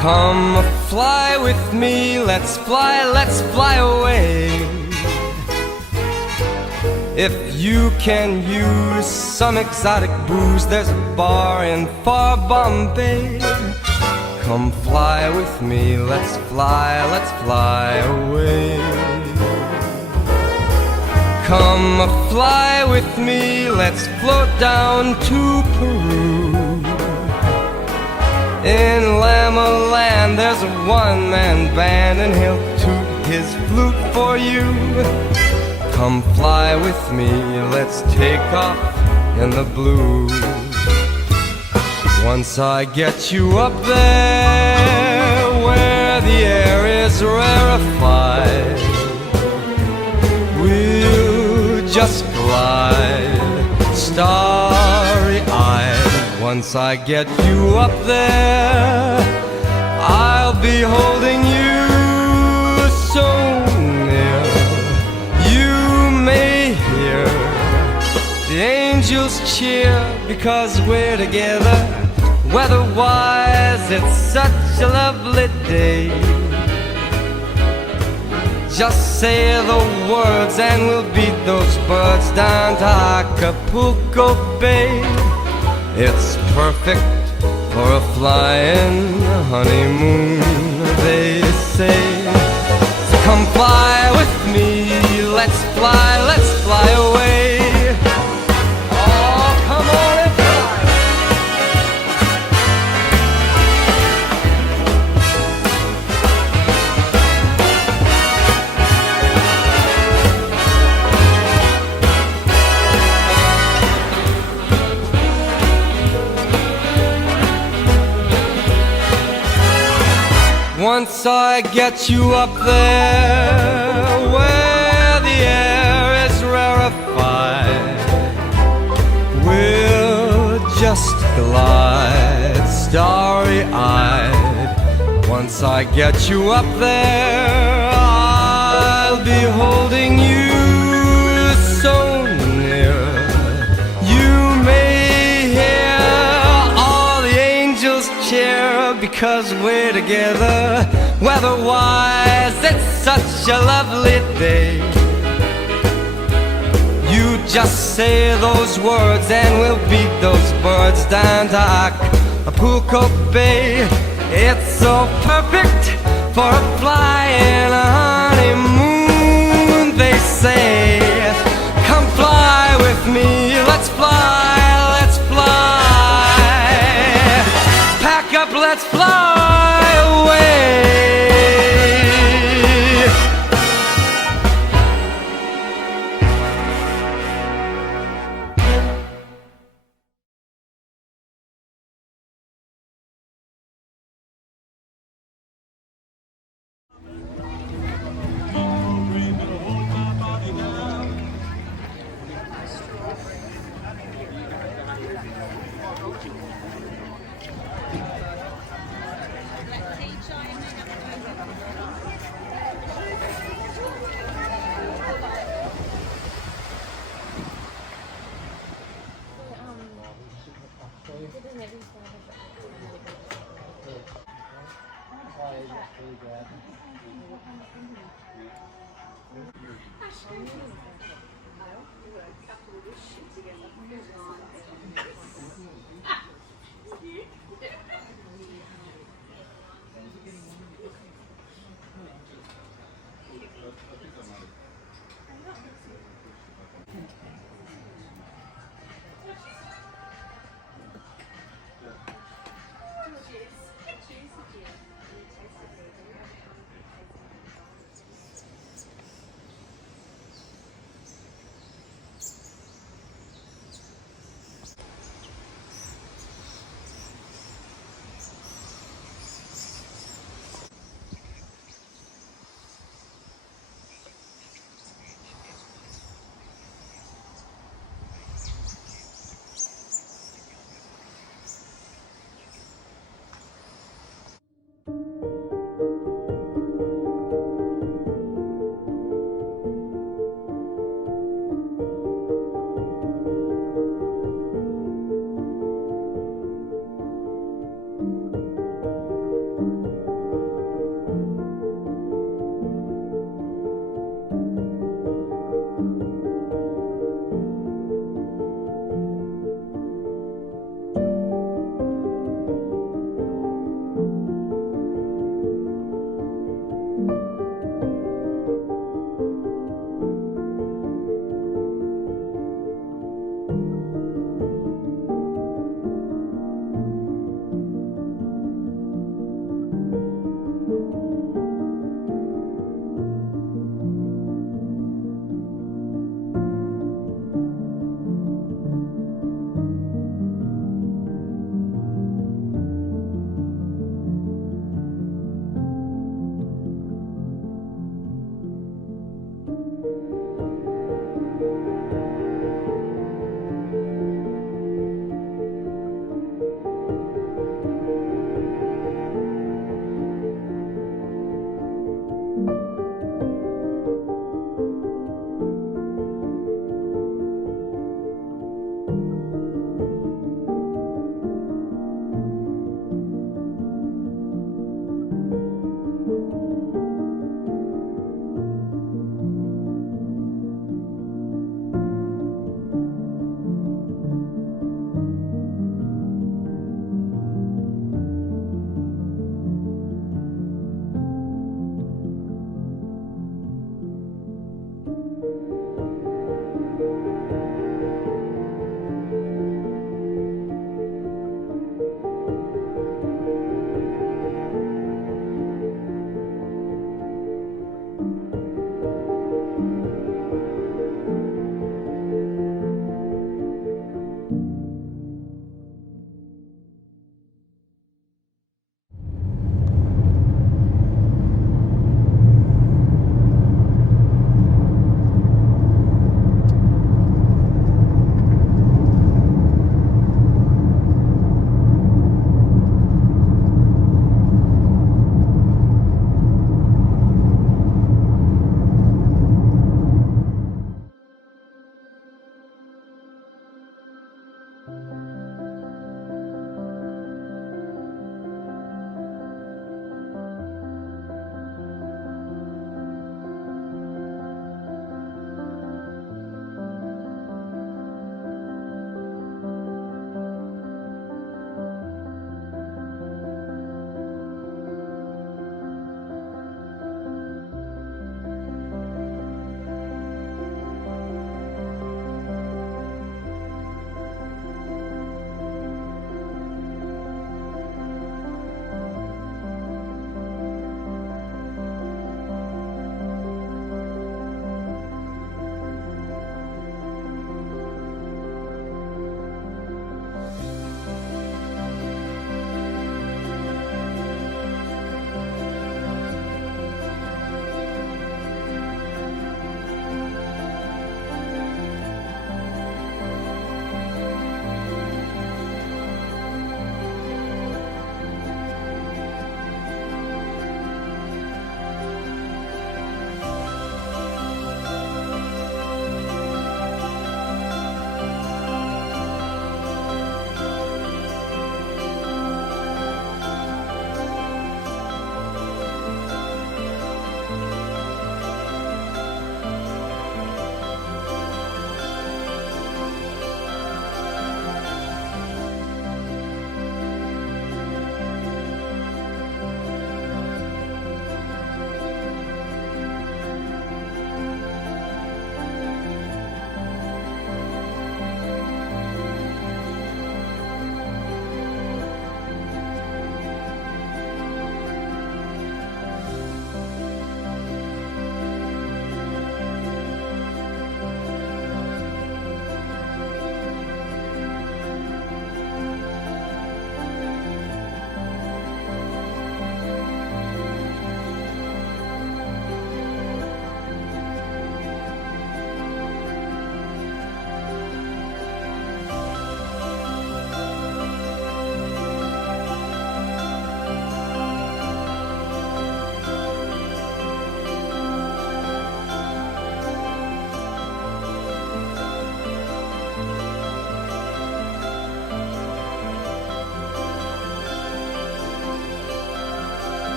Come fly with me, let's fly away. If you can use some exotic booze, there's a bar in far Bombay. Come fly with me, let's fly away. Come fly with me, let's float down to Peru. In Lama Land there's a one-man band, and he'll toot his flute for you. Come fly with me, let's take off in the blue. Once I get you up there where the air is rarefied, we'll just glide starry-eyed. Once I get you up there, I'll be holding you so near. You may hear the angels cheer because we're together. Weather-wise, it's such a lovely day. Just say the words and we'll beat those birds down to Acapulco Bay. It's perfect for a flying honeymoon, they say. So come fly with me, let's fly away. Oh, come on and fly. Once I get you up there where the air is rarefied, we'll just glide starry-eyed. Once I get you up there, I'll be holding you so near. You may hear all the angels cheer because we're together. Weather-wise, it's such a lovely day. You just say those words and we'll beat those birds down to Acapulco Bay. It's so perfect for a flying honeymoon, they say. Come fly with me, let's fly pack up, let's fly away.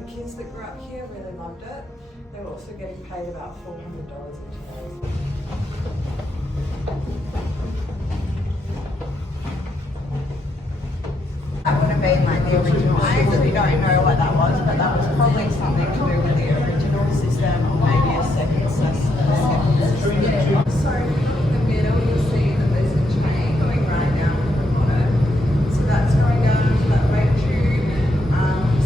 the kids that grew up here really loved it. They were also getting paid about $400 each day. That would have been like the original. I actually don't know what that was, but that was probably something to do with the original system or maybe a second system. So in the middle you'll see that there's a train going right down to the bottom. So that's going down into that red tube.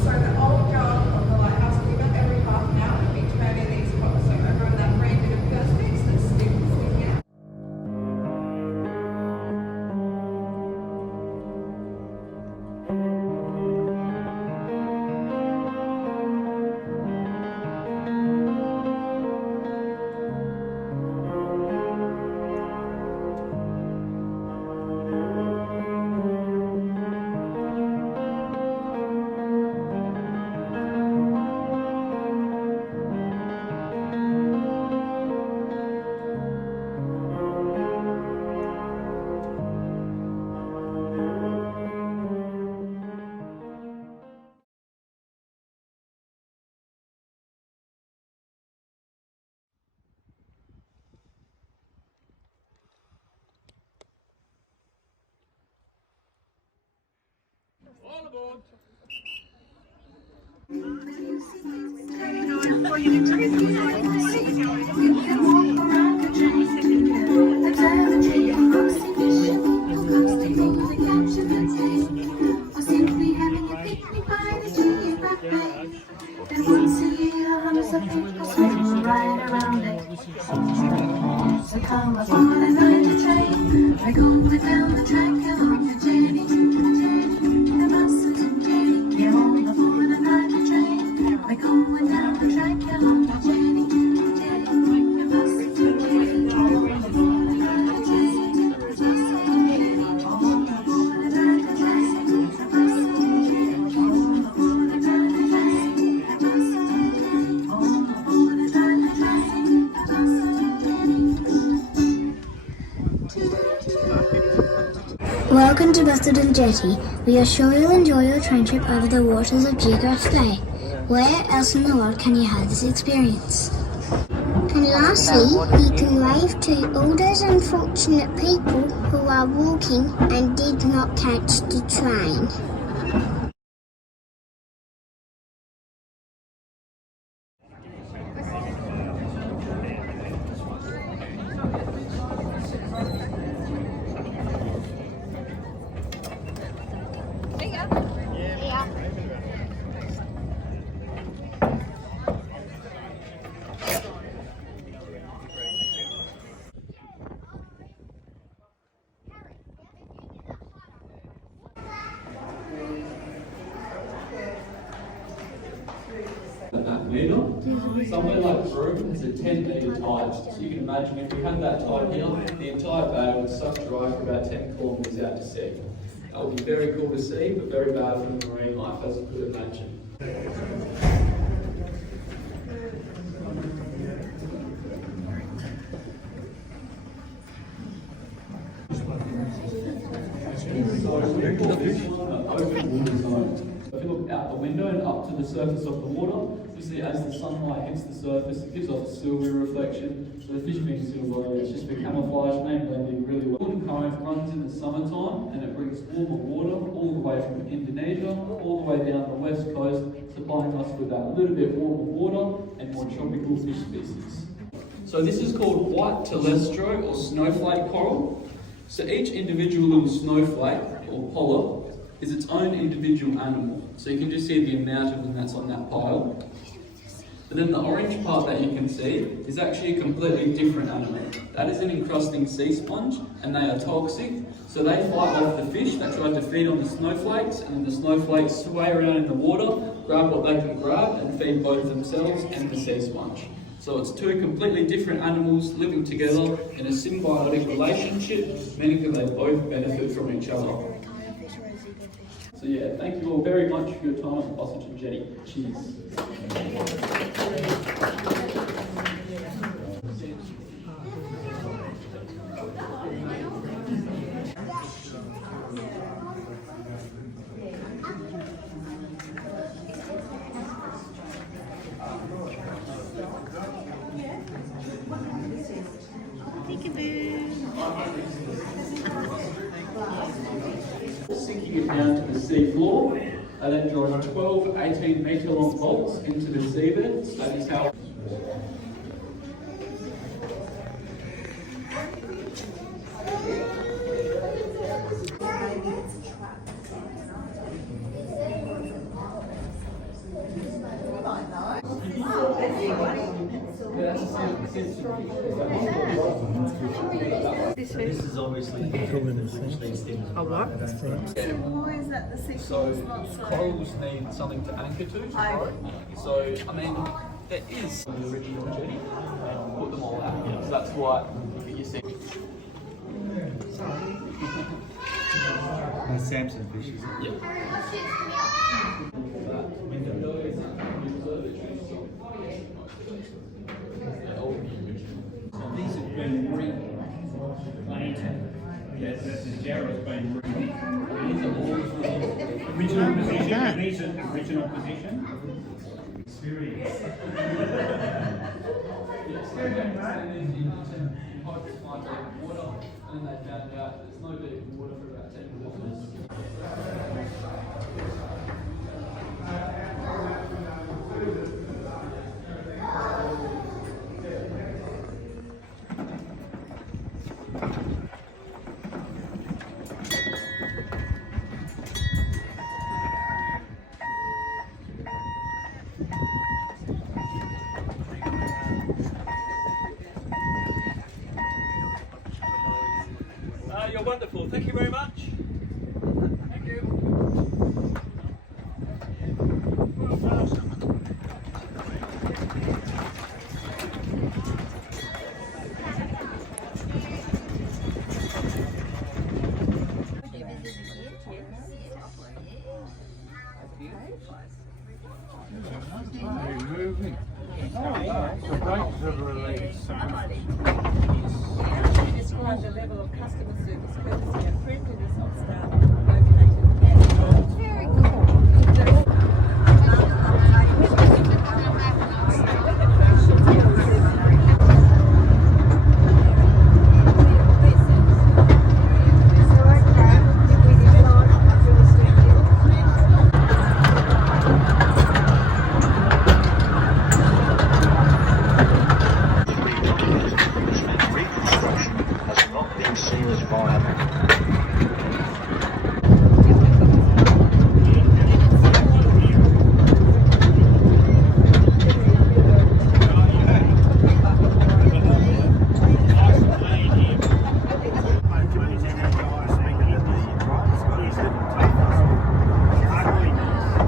So the old job of the lighthouse cleanup every half an hour would be turning these pots over on that green bit of perspex that's sticking out. All aboard! So come aboard and ride the train. We're going down the track along the journey. The buses and journey. Get on aboard and ride the train. We're going down the track along the journey. The buses and journey. Get on aboard and ride the train. The buses and journey. Get on aboard and ride the train. The buses and journey. Get on aboard and ride the train. The buses and journey. Get on aboard and ride the train. The buses and journey. Welcome to Busselton Jetty. We are sure you'll enjoy your train trip over the waters of Geograph Bay. Where else in the world can you have this experience? And lastly, you can wave to all those unfortunate people who are walking and did not catch the train. That metre. Somewhere like Broome has a 10 metre tide. So you can imagine if we had that tide here, the entire bay would suck dry for about 10 kilometres out to sea. That would be very cool to see, but very bad for the marine life, as you could imagine. Open water zone. If you look out the window and up to the surface of the water, you see as the sunlight hits the surface, it gives off a silvery reflection. So the fish being silver, it's just for camouflage and they blend really well. The current runs in the summertime and it brings warmer water all the way from Indonesia, all the way down the west coast, supplying us with that little bit warmer water and more tropical fish species. So this is called white telestro or snowflake coral. So each individual little snowflake or polyp is its own individual animal. So you can just see the amount of them that's on that pile. But then the orange part that you can see is actually a completely different animal. That is an encrusting sea sponge and they are toxic. So they fight off the fish that try to feed on the snowflakes, and then the snowflakes sway around in the water, grab what they can grab and feed both themselves and the sea sponge. So it's two completely different animals living together in a symbiotic relationship, meaning that they both benefit from each other. So yeah, thank you all very much for your time at Busselton Jetty. Cheers. Sinking it down to the sea floor, and then drawing 12 18-metre long bolts into the seabed. That is how. This is obviously these things. A what? Why is that the sequence not so? Corals need something to anchor to grow. So, I mean, there is the original jetty and put them all out. So that's why you see. Samson fish, isn't it? These have been replanted. Yes, that's the jarrow's been original position. These are original position. Experience. And they found out there's no deep water for about 10 kilometres. You're wonderful. Thank you very much. Thank you. Describe the level of customer service, courtesy and friendliness of staff located. Very has not been seen as viable.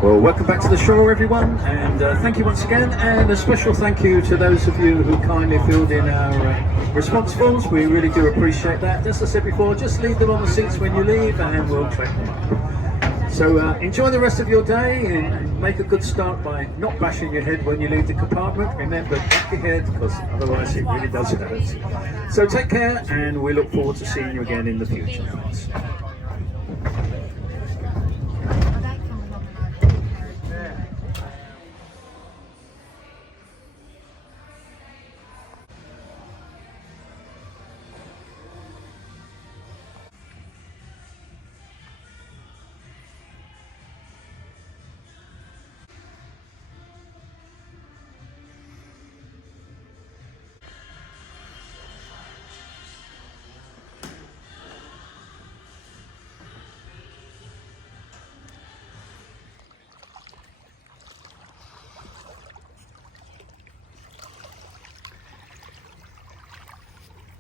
Well, welcome back to the shore, everyone, and thank you once again, and a special thank you to those of you who kindly filled in our response forms. We really do appreciate that. As I said before, just leave them on the seats when you leave and we'll collect them up. So enjoy the rest of your day and make a good start by not bashing your head when you leave the compartment. Remember, back your head, because otherwise it really does hurt. So take care, and we look forward to seeing you again in the future. Thanks.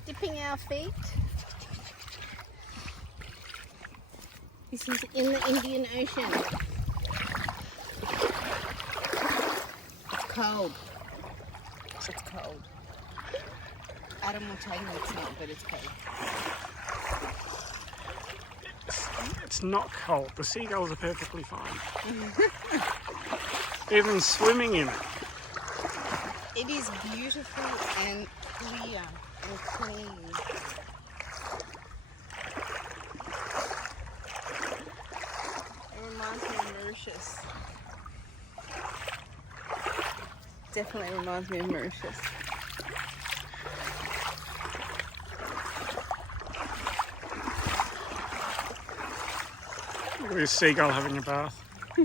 Dipping our feet. This is in the Indian Ocean. Cold. It's cold. Adam will tell you it's not, but it's cold. It's not cold. The seagulls are perfectly fine. Even swimming in it. It is beautiful and clear and clean. It reminds me of Mauritius. Definitely reminds me of Mauritius. this seagull having a bath. I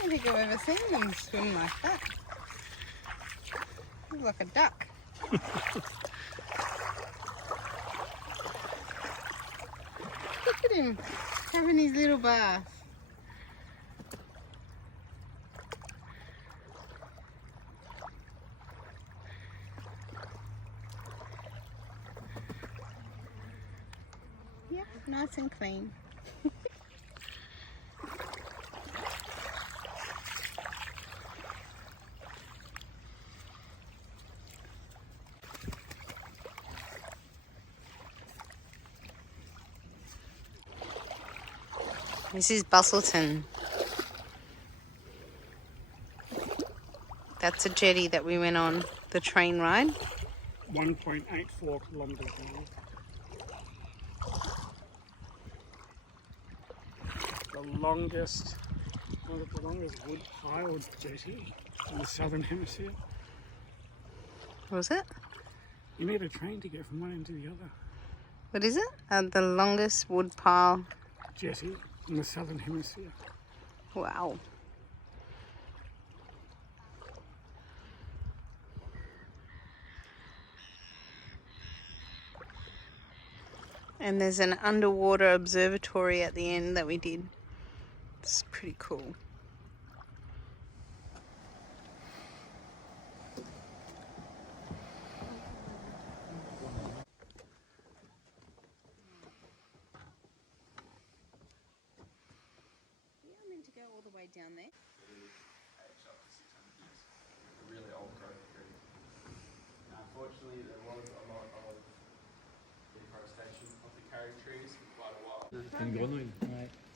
don't think I've ever seen them swim like that. He's like a duck. Look at him having his little bath. Yep, nice and clean. This is Bustleton. That's a jetty that we went on the train ride. 1.84 kilometres long. One of the longest wood pile jetty in the southern hemisphere. What was it? You need a train to get from one end to the other. What is it? The longest wood pile. Jetty in the southern hemisphere. Wow. And there's an underwater observatory at the end that we did. It's pretty cool. We are meant to go all the way down there. Really old growth tree. Unfortunately, there was a lot of deforestation of the carry trees for quite a while.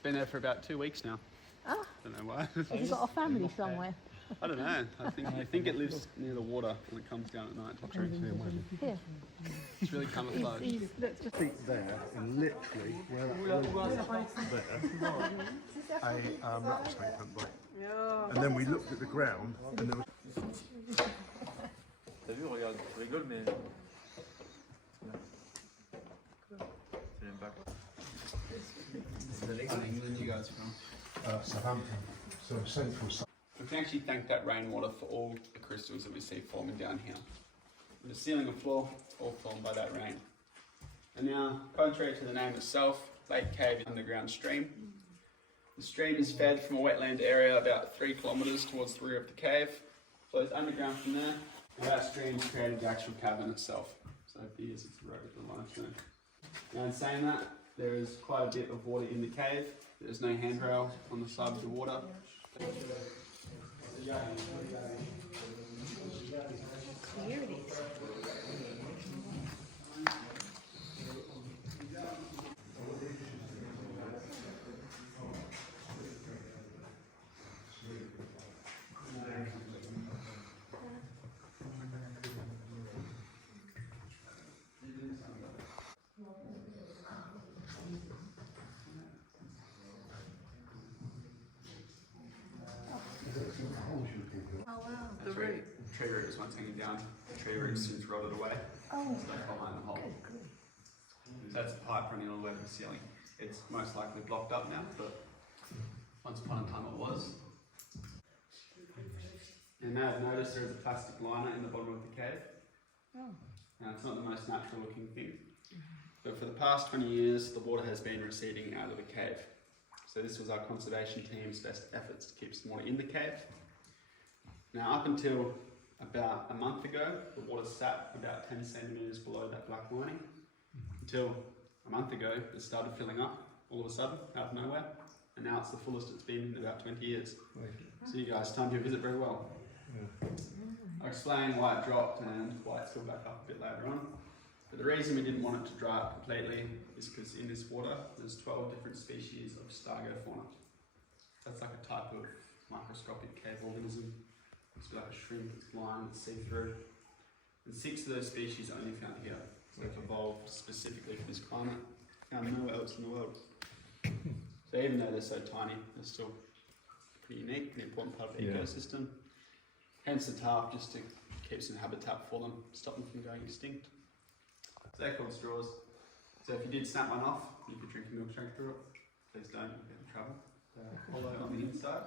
Been there for about 2 weeks now. Ah. Don't know why. Have you got a family somewhere? I don't know. I think it lives near the water and it comes down at night to drink. Here. It's really camouflaged. There, and literally where that was there, a rattlesnake went by. And then we looked at the ground and there was... T'as vu, regarde, tu rigoles, mais... England you guys from? Southampton, so central. We can actually thank that rainwater for all the crystals that we see forming down here. From the ceiling and floor, all formed by that rain. And now, contrary to the name itself, Lake Cave is an underground stream. The stream is fed from a wetland area about 3 kilometres towards the rear of the cave, flows underground from there, and that stream's created the actual cavern itself. So for years it's eroded the limestone. Now in saying that, there is quite a bit of water in the cave. There's no handrail on the side of the water. Here it is. The tree root was once hanging down. The tree root since rotted away. Oh. So behind the hole. So that's a pipe running all the way to the ceiling. It's most likely blocked up now, but once upon a time it was. You may have noticed there is a plastic liner in the bottom of the cave. Now it's not the most natural looking thing. But for the past 20 years, the water has been receding out of the cave. So this was our conservation team's best efforts to keep some water in the cave. Now up until about a month ago, the water sat about 10 centimetres below that black lining. Until a month ago, it started filling up all of a sudden, out of nowhere. And now it's the fullest it's been in about 20 years. So you guys timed your visit very well. I'll explain why it dropped and why it's filled back up a bit later on. But the reason we didn't want it to dry up completely is because in this water, there's 12 different species of Stargofauna. That's like a type of microscopic cave organism. It's like a shrimp, it's blind, it's see-through. And 6 of those species are only found here. So they've evolved specifically for this climate. Found nowhere else in the world. So even though they're so tiny, they're still pretty unique, an important part of the ecosystem. Hence the tarp, just to keep some habitat for them, stop them from going extinct. So they're called straws. So if you did snap one off, you could drink a milkshake through it. Please don't, you'll get in trouble. They're hollow on the inside.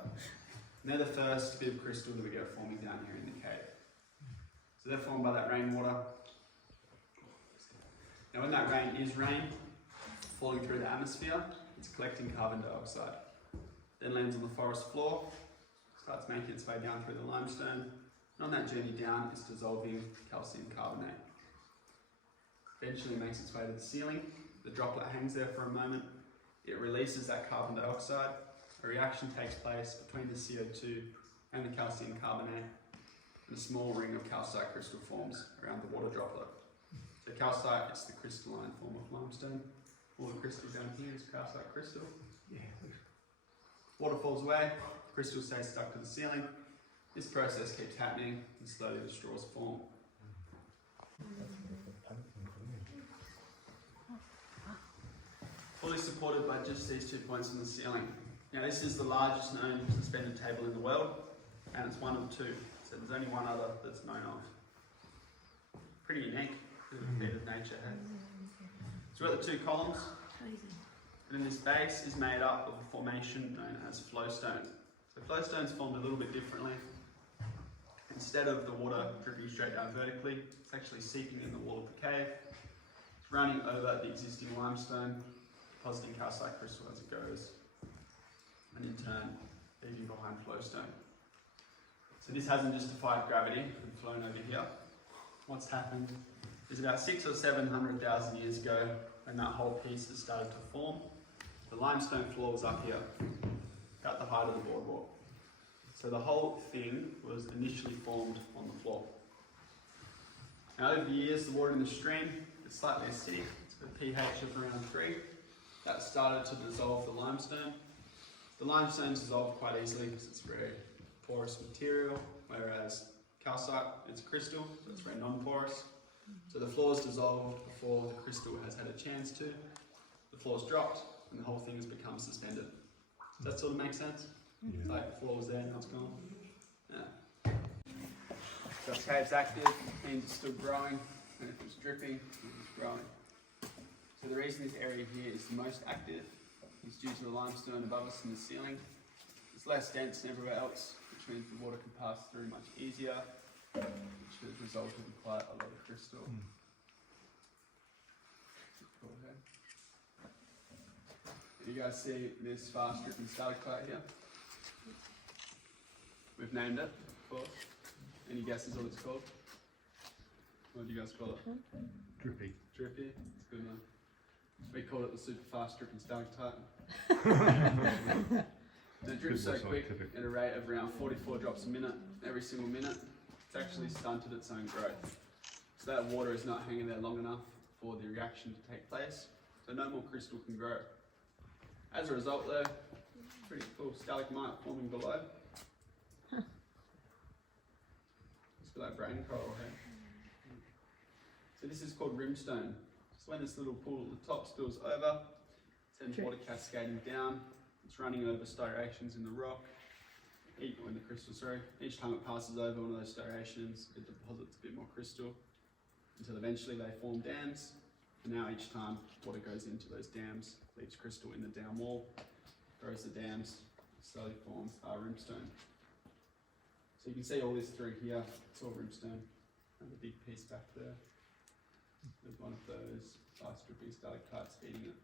And they're the first bit of crystal that we get forming down here in the cave. So they're formed by that rainwater. Now when that rain is rain, falling through the atmosphere, it's collecting carbon dioxide. Then lands on the forest floor, starts making its way down through the limestone, and on that journey down, it's dissolving calcium carbonate. Eventually makes its way to the ceiling, the droplet hangs there for a moment, it releases that carbon dioxide, a reaction takes place between the CO2 and the calcium carbonate, and a small ring of calcite crystal forms around the water droplet. So calcite is the crystalline form of limestone. All the crystal down here is calcite crystal. Water falls away, the crystal stays stuck to the ceiling. This process keeps happening and slowly the straws form. Fully supported by just these 2 points in the ceiling. Now this is the largest known suspended table in the world, and it's one of 2, so there's only one other that's known of. Pretty unique, the feat of nature. So we've got the 2 columns, and then this base is made up of a formation known as flowstone. So flowstone's formed a little bit differently. Instead of the water dripping straight down vertically, it's actually seeping in the wall of the cave. It's running over the existing limestone, depositing calcite crystal as it goes, and in turn, leaving behind flowstone. So this hasn't just defied gravity and flown over here. What's happened is about 600,000 or 700,000 years ago, when that whole piece has started to form, the limestone floor was up here, about the height of the boardwalk. So the whole thing was initially formed on the floor. Now over the years, the water in the stream is slightly acidic. It's got a pH of around 3. That started to dissolve the limestone. The limestone's dissolved quite easily because it's a very porous material, whereas calcite, it's a crystal, so it's very non-porous. So the floor's dissolved before the crystal has had a chance to. The floor's dropped, and the whole thing has become suspended. Does that sort of make sense? Yeah. It's like the floor was there, now it's gone. Yeah. So if the cave's active, it means it's still growing, and if it's dripping, it's growing. So the reason this area here is the most active is due to the limestone above us in the ceiling. It's less dense than everywhere else, which means the water can pass through much easier, which has resulted in quite a lot of crystal. You guys see this fast dripping stalactite here? We've named it, of course. Any guesses what it's called? What do you guys call it? Drippy. Drippy? It's a good one. We call it the super fast dripping stalactite. It drips so quick at a rate of around 44 drops a minute, every single minute. It's actually stunted its own growth. So that water is not hanging there long enough for the reaction to take place, so no more crystal can grow. As a result though, pretty cool stalagmite forming below. It's got that brain coral here. So this is called rimstone. So when this little pool at the top spills over, sends water cascading down. It's running over striations in the rock, in the crystal, sorry. Each time it passes over one of those striations, it deposits a bit more crystal until eventually they form dams. And now each time water goes into those dams, leaves crystal in the dam wall, grows the dams, slowly forms our rimstone. So you can see all this through here, it's all rimstone. And the big piece back there, there's one of those fast dripping stalactites feeding it.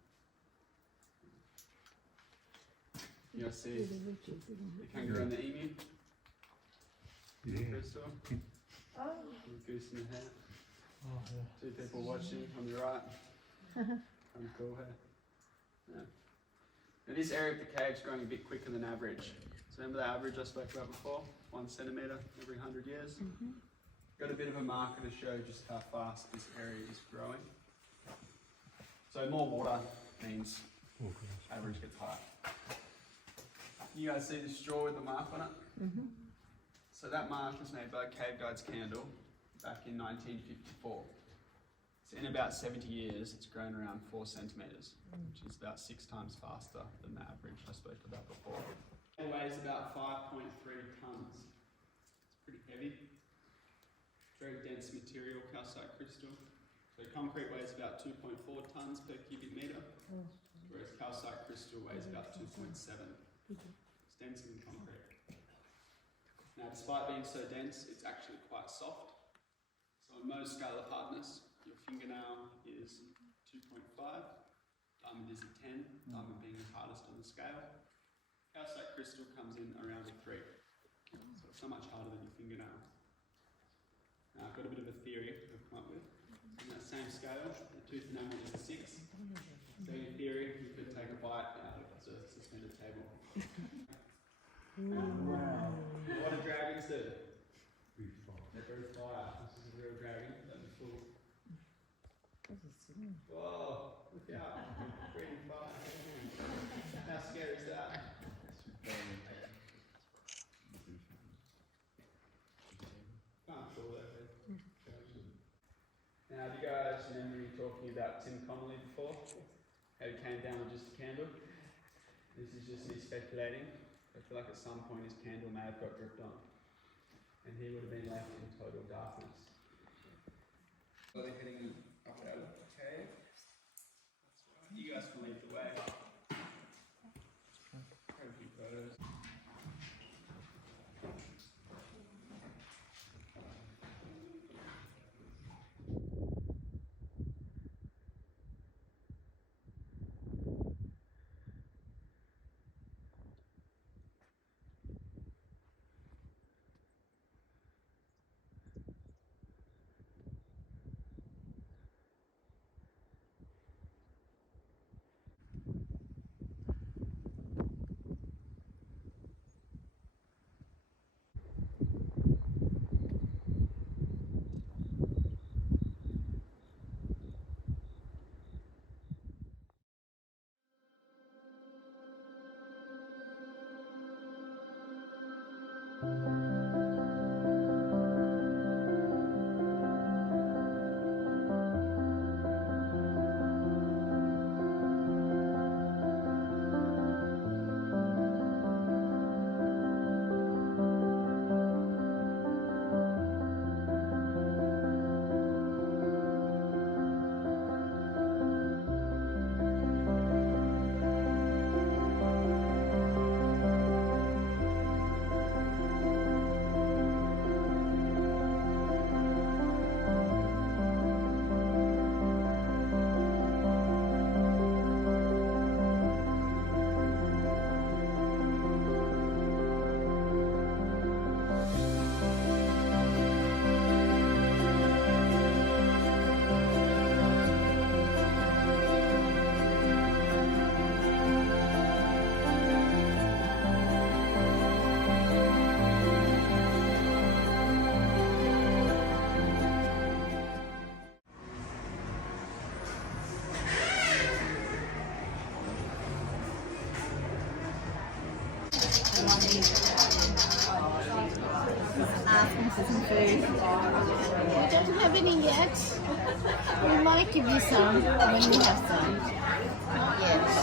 You guys see the kangaroo and the emu? Yeah. Crystal. Little goose in the hat. Oh, yeah. 2 people watching on the right. Kind of cool, hey? Yeah. Now this area of the cave is growing a bit quicker than average. So remember the average I spoke about before? 1 centimetre every 100 years? Got a bit of a marker to show just how fast this area is growing. So more water means average gets higher. You guys see the straw with the mark on it? So that mark was made by Cave Guides Candle back in 1954. So in about 70 years, it's grown around 4 centimetres, which is about 6 times faster than the average I spoke about before. It weighs about 5.3 tonnes. It's pretty heavy. Very dense material, calcite crystal. So concrete weighs about 2.4 tonnes per cubic metre, whereas calcite crystal weighs about 2.7. It's denser than concrete. Now, despite being so dense, it's actually quite soft. So on Mohs scale of hardness, your fingernail is 2.5, diamond is a 10, diamond being the hardest on the scale. Calcite crystal comes in around a 3, so it's so much harder than your fingernail. Now, I've got a bit of a theory I've come up with. On that same scale, the tooth enamel is a 6. So in theory, you could take a bite out of the suspended table. What do dragons do? They breathe fire. This is a real dragon. That'd be cool. Whoa, look out. Breathing fire. How scary is that? Can't call that. Now, have you guys remember me talking about Tim Connolly before? How he came down with just a candle? This is just me speculating. I feel like at some point his candle may have got dripped on, and he would have been left in total darkness. So they're heading up out of the cave. You guys can lead the way. Grab a few photos. We don't have any yet. We might give you some when we have some. Yes.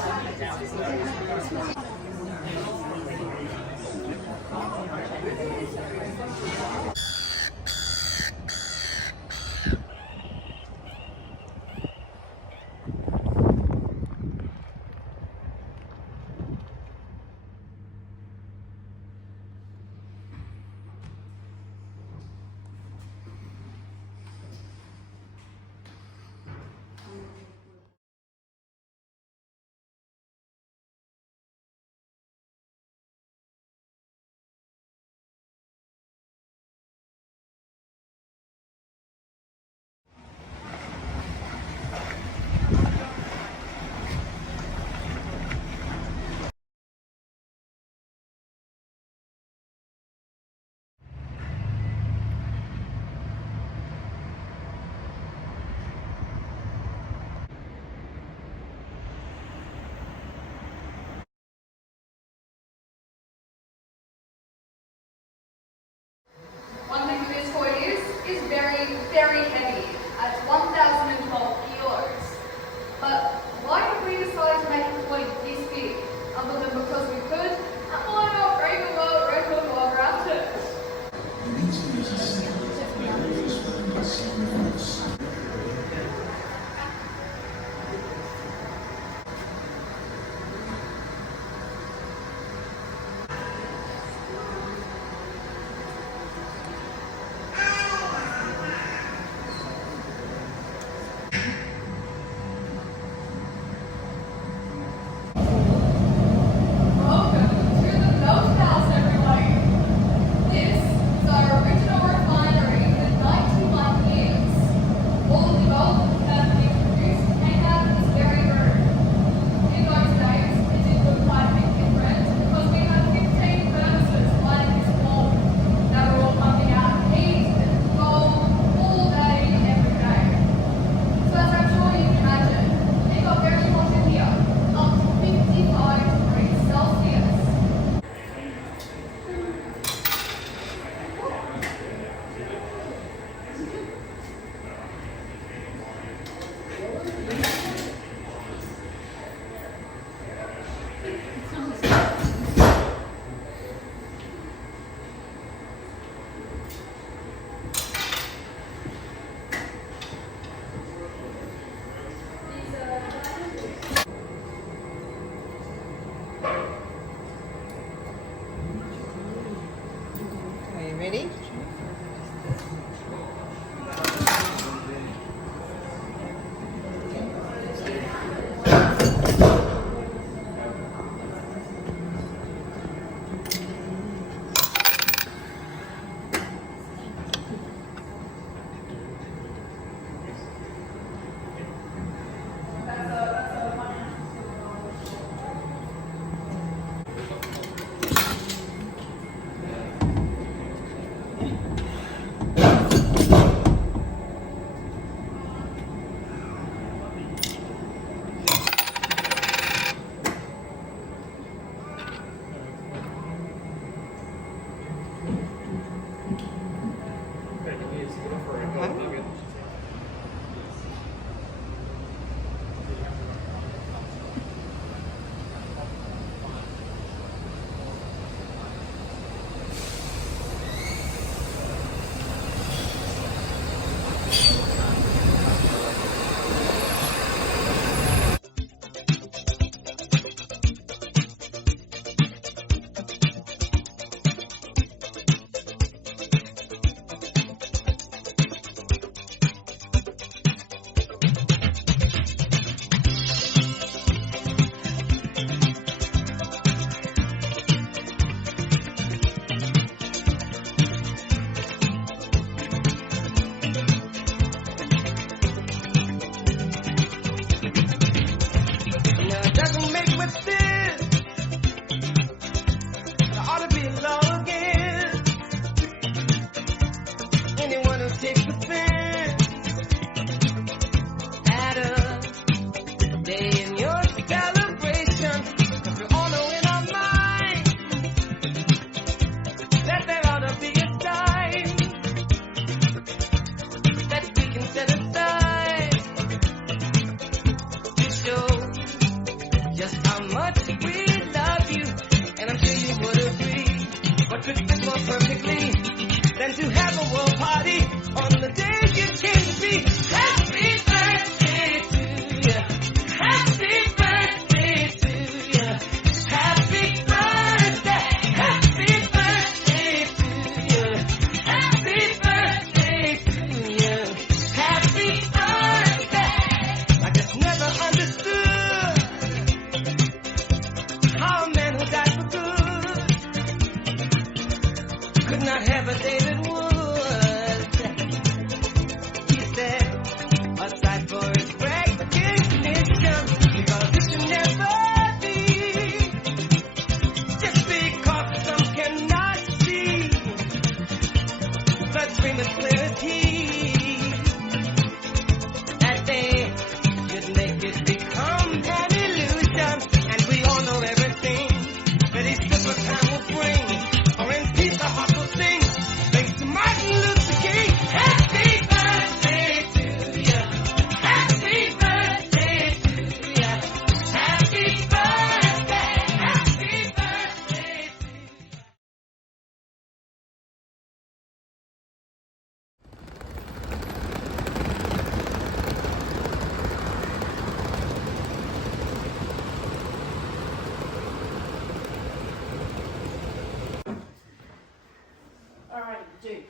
Ready?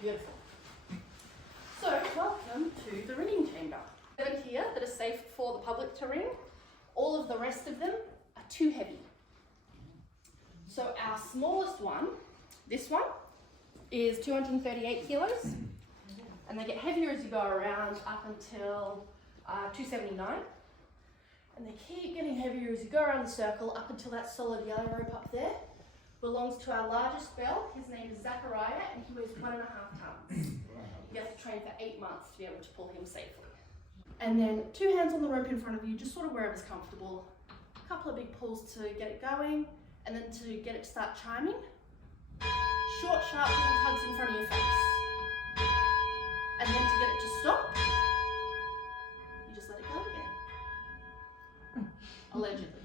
Beautiful. So, welcome to the ringing chamber. 7 here that are safe for the public to ring. All of the rest of them are too heavy. So our smallest one, this one, is 238 kilos. And they get heavier as you go around up until 279. And they keep getting heavier as you go around the circle up until that solid yellow rope up there belongs to our largest bell. His name is Zachariah and he weighs 1.5 tons. You have to train for 8 months to be able to pull him safely. And then 2 hands on the rope in front of you, just sort of wherever's comfortable. A couple of big pulls to get it going and then to get it to start chiming. Short, sharp little tugs in front of your face. And then to get it to stop, you just let it go again. Allegedly.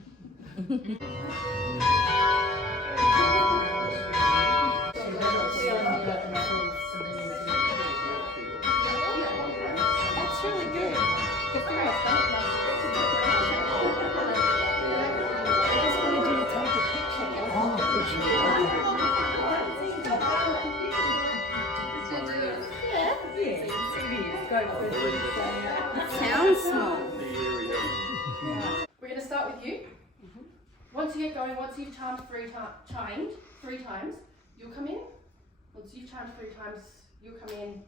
That's really good. Good for you. I just wanted you to take a picture. Once you get going, once you've chimed three times, you'll come in. Once you've chimed 3 times, you'll come in.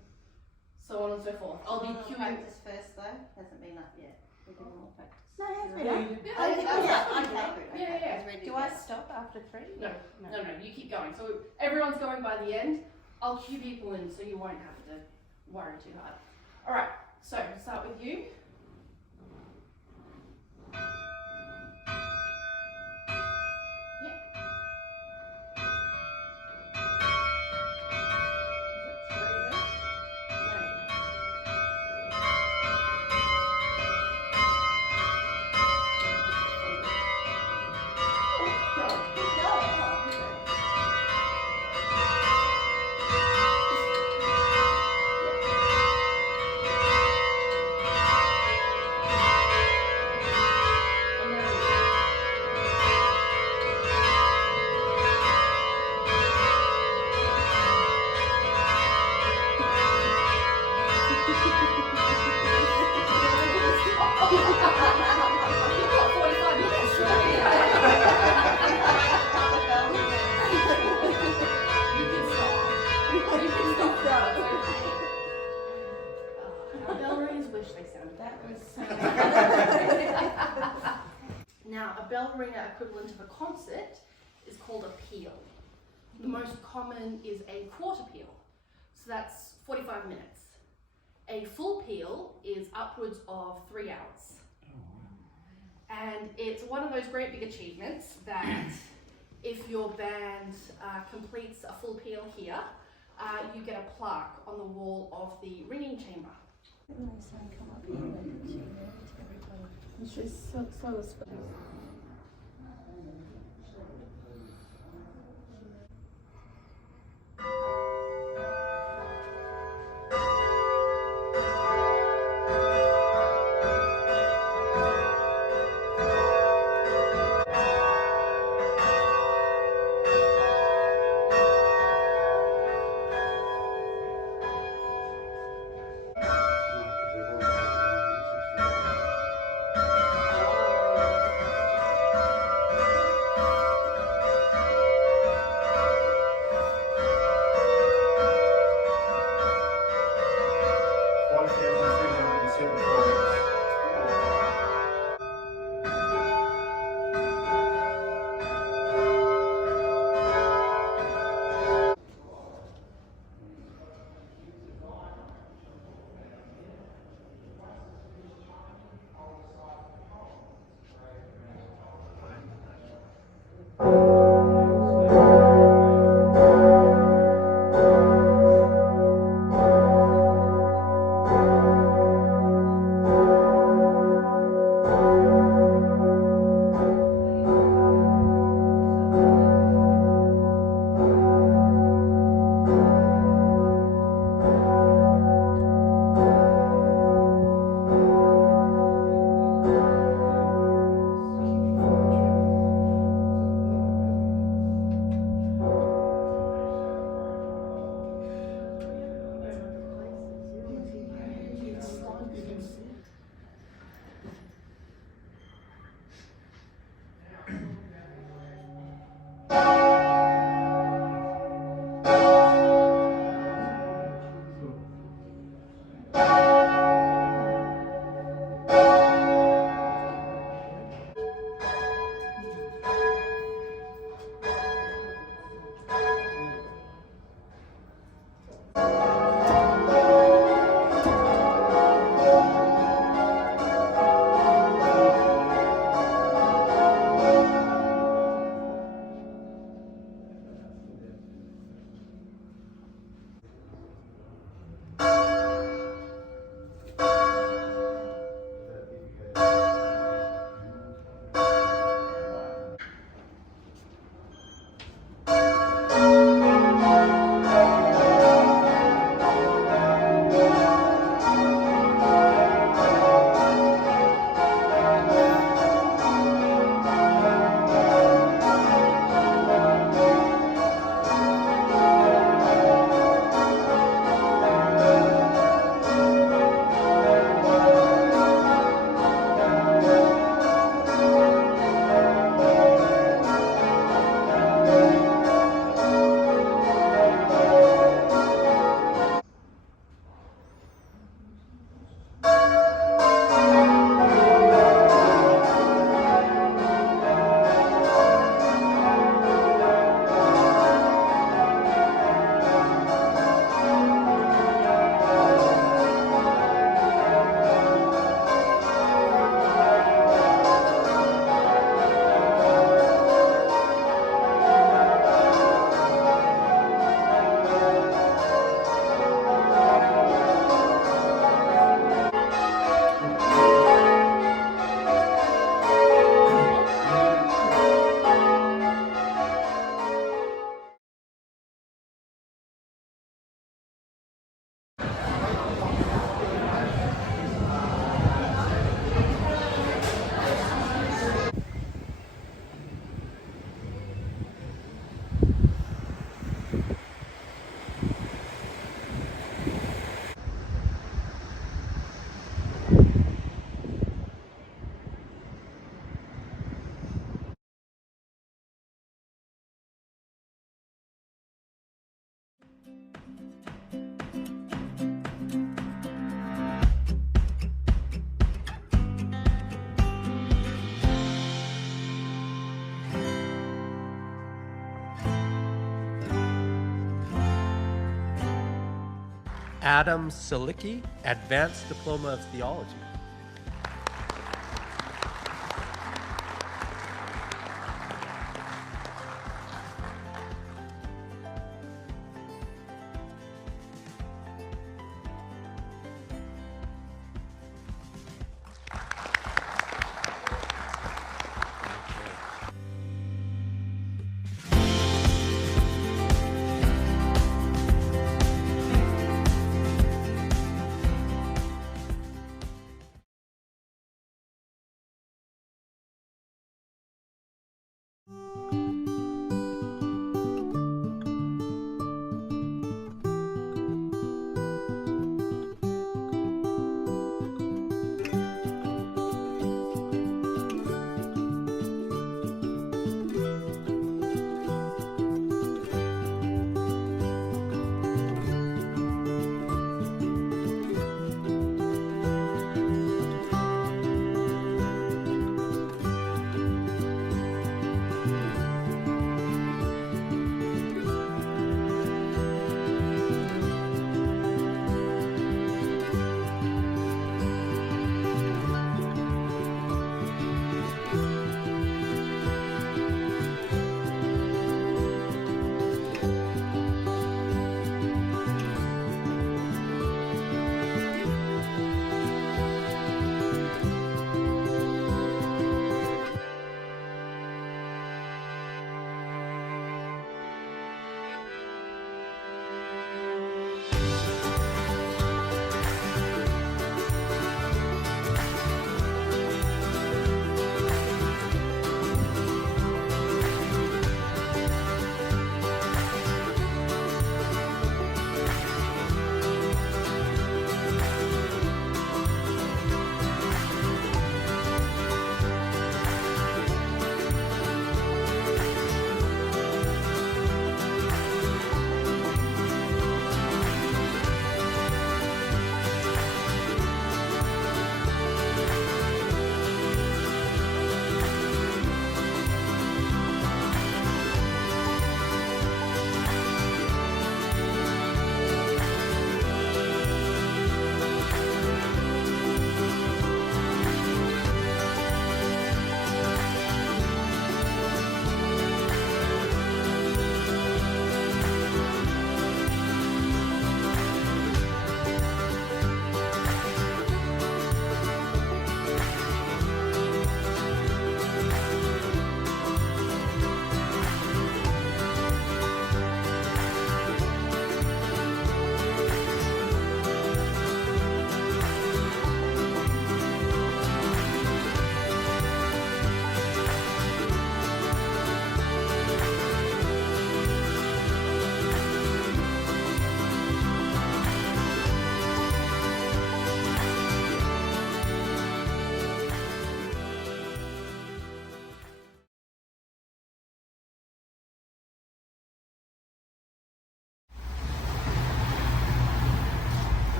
So on and so forth. I'll be queuing. Practice first though. Hasn't been up yet. We're doing more practice. No, it has been up. Yeah. Do I stop after 3? No. You keep going. So everyone's going by the end. I'll cue people in so you won't have to worry too hard. All right. So start with you. Now, a ballerina equivalent of a concert is called a peal. The most common is a quarter peal, so that's 45 minutes. A full peal is upwards of 3 hours. And it's one of those great big achievements that if your band completes a full peal here, you get a plaque on the wall of the ringing chamber. She's so Adam Silicki, Advanced Diploma of Theology.